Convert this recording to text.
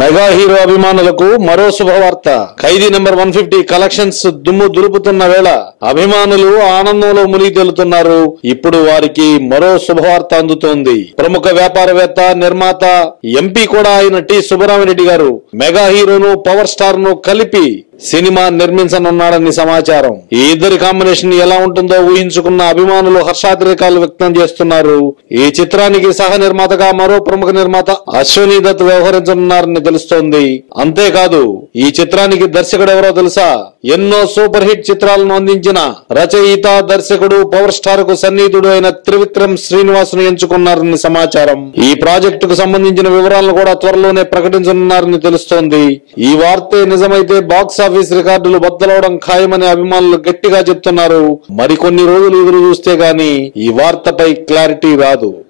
Mega hero అభిమానులకు మరో శుభవార్త. ఖైదీ నెంబర్ 150 కలెక్షన్స్ దుమ్ము దులుపుతున్న వేళ అభిమానులు ఆనందంలో మునిగి తేలుతున్నారు. ఇప్పుడు వారికి మరో శుభవార్త అందుతోంది. ప్రముఖ వ్యాపారవేత్త, నిర్మాత, ఎంపీ కూడా అయిన టి సుబ్బరామిరెడ్డి గారు మెగా హీరోను, పవర్ స్టార్ ను కలిపి సినిమా నిర్మించనున్నాడని సమాచారం. ఈ ఇద్దరి కాంబినేషన్ ఎలా ఉంటుందో ఊహించుకున్న అభిమానులు హర్షాతిరేకాలు వ్యక్తం చేస్తున్నారు. ఈ చిత్రానికి సహ నిర్మాతగా మరో ప్రముఖ నిర్మాత అశ్వనీ దత్ వ్యవహరించనున్నారని తెలుస్తోంది. అంతేకాదు ఈ చిత్రానికి దర్శకుడు ఎవరో తెలుసా? ఎన్నో సూపర్ హిట్ చిత్రాలను అందించిన రచయిత, దర్శకుడు, పవర్ స్టార్ కు సన్నిహితుడు అయిన త్రివిక్రమ్ శ్రీనివాసును ఎంచుకున్నారని సమాచారం. ఈ ప్రాజెక్టుకు సంబంధించిన వివరాలను కూడా త్వరలోనే ప్రకటించనున్నారని తెలుస్తోంది. ఈ వార్తే నిజమైతే బాక్స్ ఆఫీస్ రికార్డులు బద్దలవడం ఖాయమని అభిమానులు గట్టిగా చెప్తున్నారు. మరికొన్ని రోజులు ఎదురు చూస్తే గానీ ఈ వార్తపై క్లారిటీ రాదు.